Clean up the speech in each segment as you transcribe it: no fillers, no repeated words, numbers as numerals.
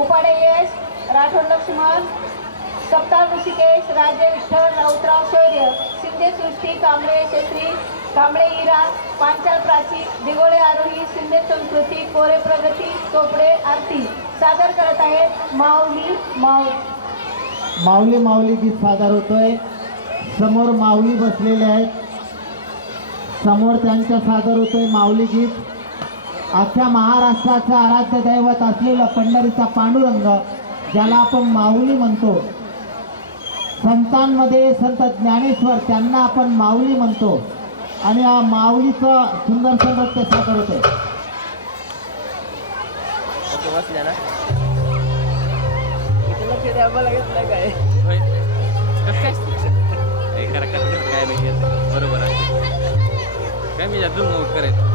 उपाडे यश, राठोड लक्ष्मण, सप्ताह ऋषिकेश, राज्य विठ्ठल, राऊतराव शौर्य, शिंदे सृष्टी, कांबळे यशस्वी, कांबळे इरा, पांचाळ प्राची, दिगोळे आरोही, शिंदे संस्कृती, कोरे प्रगती, चोपडे आरती सादर करत आहेत माऊली माऊली माऊली गीत सादर होतोय। समोर माऊली बसलेले आहेत, समोर त्यांच्या सादर होतोय माऊली गीत। अख्ख्या महाराष्ट्राचं आराध्य दैवत असलेलं पंढरीचा पांडुरंग, ज्याला आपण माऊली म्हणतो, संतांमध्ये संत ज्ञानेश्वर त्यांना आपण माऊली म्हणतो, आणि हा माऊलीचं सुंदर नृत्य सादर होतंय। बसल्या ना लक्ष द्यावं लागत नाही काय काय नाही बरोबर आहे काय मी जातो मग करायचं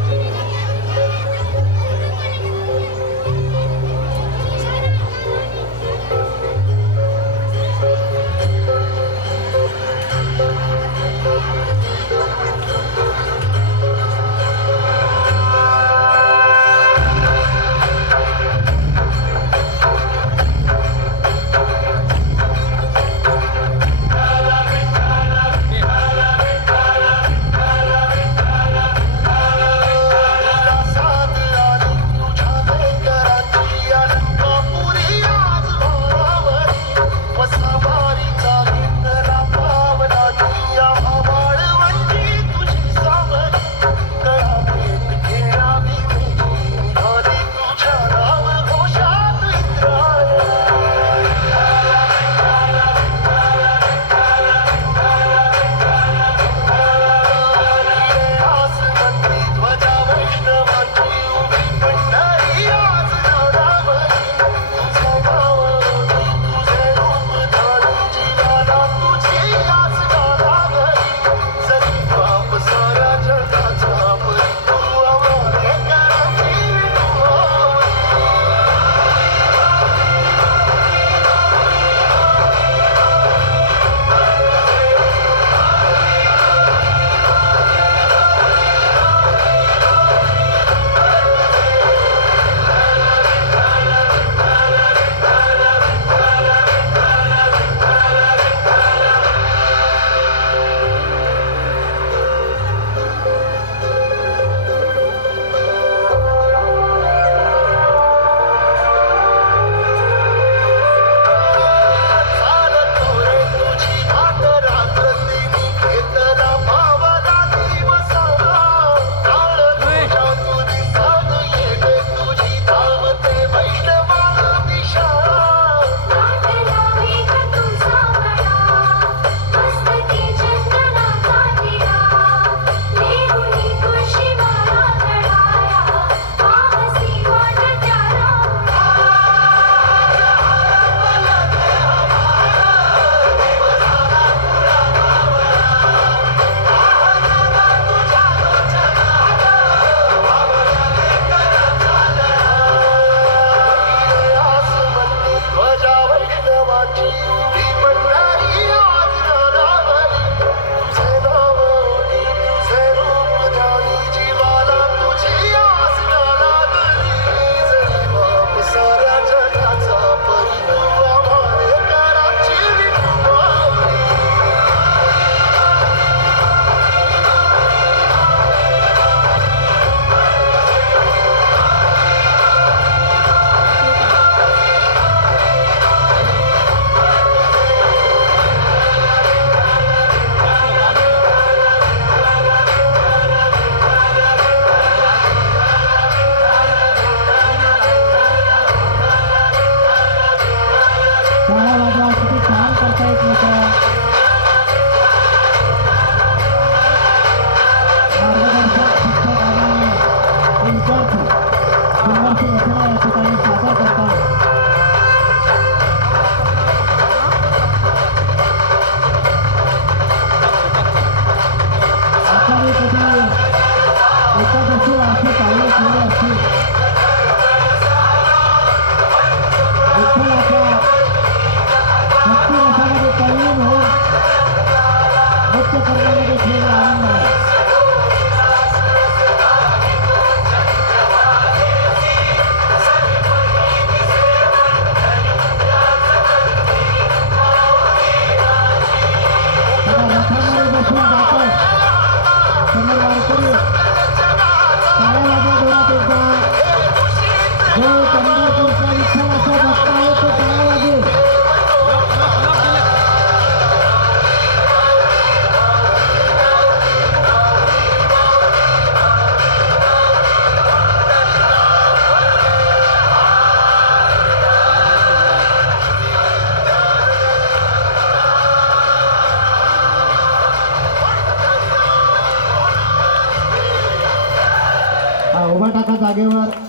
जागेवर